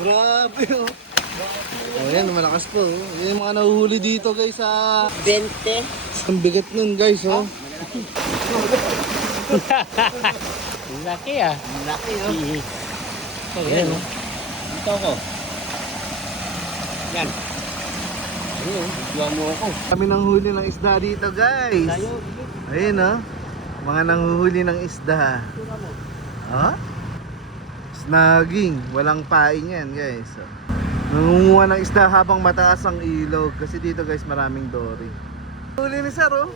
Grabe oh. Ayan, malakas po. Oh. Yung mga nahuhuli dito guys sa 20. ang bigat nun guys oh. Laki ah. Laki oh. Ayan oh. Ito ako. Yan. Ayun, buwan mo ako. Kami nanghuli ng isda dito guys. Ayun oh. Mga nanghuhuli ng isda. Ha? Snagging. Walang pain yan guys. Oh. Nangunguha ng isda habang mataas ang ilog. Kasi dito guys maraming dory. Huli ni sir oh.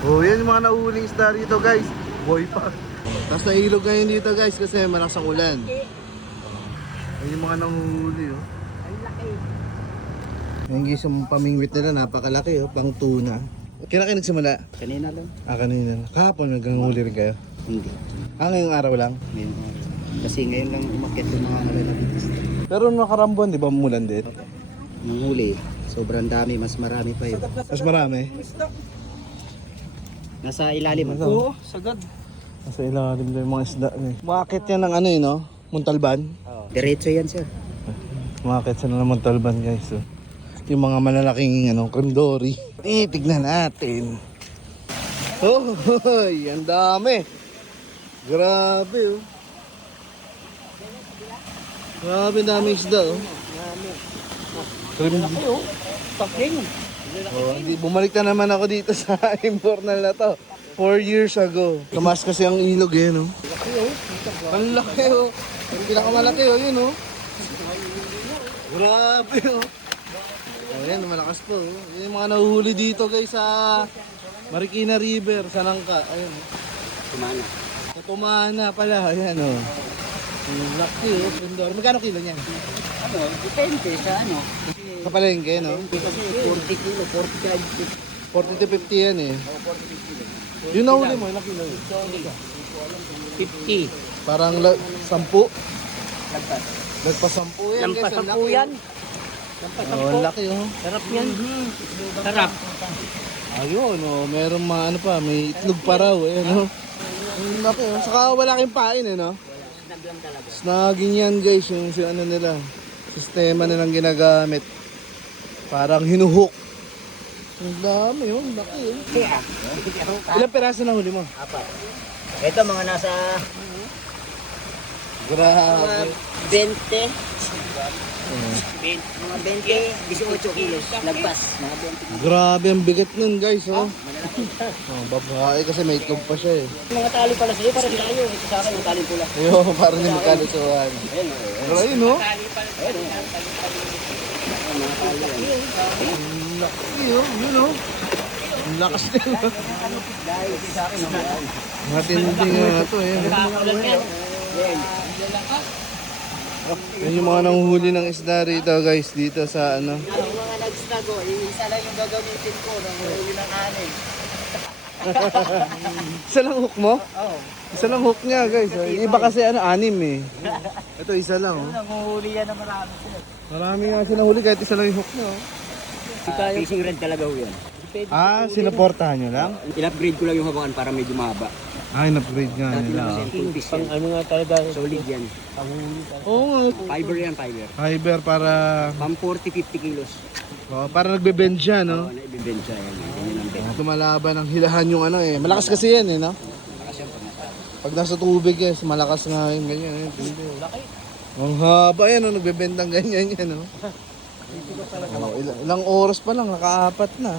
Oh, yan yung mga nahuhuling isda dito guys. Boy pa. Tapos nailog ngayon dito guys kasi malakas ang ulan. Ayun yung mga nanguhuli oh. Ang laki. Yung guys yung pamingwit nila napakalaki oh, pang tuna. Kailan kayo nagsimula? Kanina lang. Kanina. Kahapon nagkanghuli rin kayo? Hindi. Ngayong araw lang? Ngayon araw. Kasi ngayon lang umakyat yung mga malalabitis. Pero nakarambuan di ba umulan din? Nung huli, sobrang dami. Mas marami pa yun. Mas marami? Nasa ilalim. Oo, sagad. Nasa ilalim na yung mga isda eh. Makakit yan ng ano yun no? Muntalban? Diretso yan sir. Makakit sila ng Muntalban guys oh. Yung mga malalaking ano, kremdori. Tignan natin. Oh, ang dami. Grabe oh. Grabe dami isda oh. Kremdori. oh. Taking. Oh, bumalik na naman ako dito sa Imbornal na to. 4 years ago. Tumas kasi ang ilog eh, no? Laki oh. Ang laki oh. Ang pinakamalaki oh, yun oh. Grabe oh. Ayan, malakas po oh. Yung mga nahuhuli dito guys sa Marikina River, sa Nangka. Ayan oh. Tumana. Sa Tumana pala, ayan oh. Ang laki oh, Pindor. Magkano kilo niyan? Ano, depende sa ano. Sa palengke, no? Kasi 40 kilo, 45 40 to 50 yan eh. Yung nahuli mo, ilang kilo yun? 50. Parang 10. Lagpas. Nagpa 10 yan. Lampas guys, ang ang laki, yan. oh. Lampas Oh, ang laki oh. Sarap yan. Sarap. Ayun oh, merong mga ano pa, may itlog pa raw eh, no? Ang laki oh. Saka wala kayong pain eh, no? Snagging yan guys, yung ano nila. Sistema nilang ginagamit. Parang hinuhook. Ang dami oh, ang laki oh. Kaya. Ilang peraso na huli mo? Apat. Ito mga nasa Grabe. 20. Mga 20, 18 kilos. Lagpas. Mga 20. Grabe ang bigat nun guys oh. Oh, babae kasi may itlog pa siya eh. Mga tali pala sa'yo, para sila kayo. Ito sa akin, yung tali pula. Ayun, parang hindi magkalusuhan. Ayun, Pero ayun oh. ayun. Mga tali yan. Ang laki oh, yun oh. Ang lakas din oh. Dahil sa akin, yan. Matindi nga ito eh. Yan yung mga nanghuli ng isda rito guys, dito sa ano. Yung mga nagstago, yung isa lang yung gagamitin ko ng huli ng kanin. Isa lang hook mo? Oo. Isa lang hook niya guys. Yung iba kasi ano, 6 eh. Ito isa lang oh. Nanguhuli yan na marami sila. Marami nga sinahuli kahit isa lang yung hook niya oh. Fishing rod talaga ho yan. Sinuportahan nyo lang? In-upgrade ko lang yung hawakan para medyo mahaba. In-upgrade nga Dati nila. naman full fish yan. Ano nga talaga? Solid yan. Oo nga. Fiber yan, fiber. Fiber para Pang 40-50 kilos. para nagbe-bend siya no? Oo, naibibend siya yan. Ganyan ang bend. Tumalaban ng hilahan yung ano eh. Malakas kasi yan eh no? Kasi yan pag nasa. Pag nasa tubig eh, malakas nga yung ganyan eh. Ang haba yan oh, nagbe-bend ng ganyan yan no? Oh, ilang oras pa lang, nakaapat na.